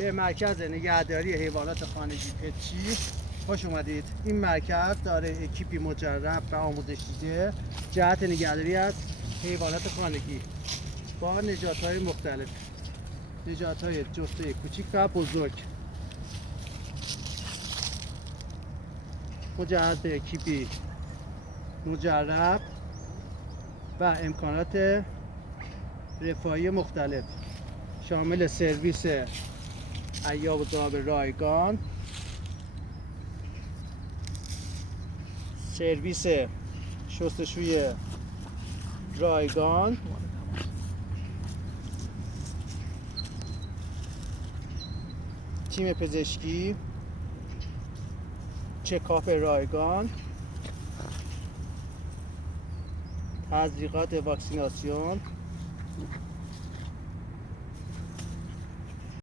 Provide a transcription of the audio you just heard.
به مرکز نگهداری حیوانات خانگی پتچی خوش اومدید. این مرکز داره اکیپی مجرب و آموزش دیده جهت نگهداری از حیوانات خانگی با نژادهای مختلف، نژادهای جفته کوچیک و بزرگ، مجهز به اکیپی مجرب و امکانات رفاهی مختلف شامل سرویس عیاب و ذاب رایگان، سرویس شستشوی رایگان، تیم پزشکی، چکاپ رایگان، تزریقات واکسیناسیون،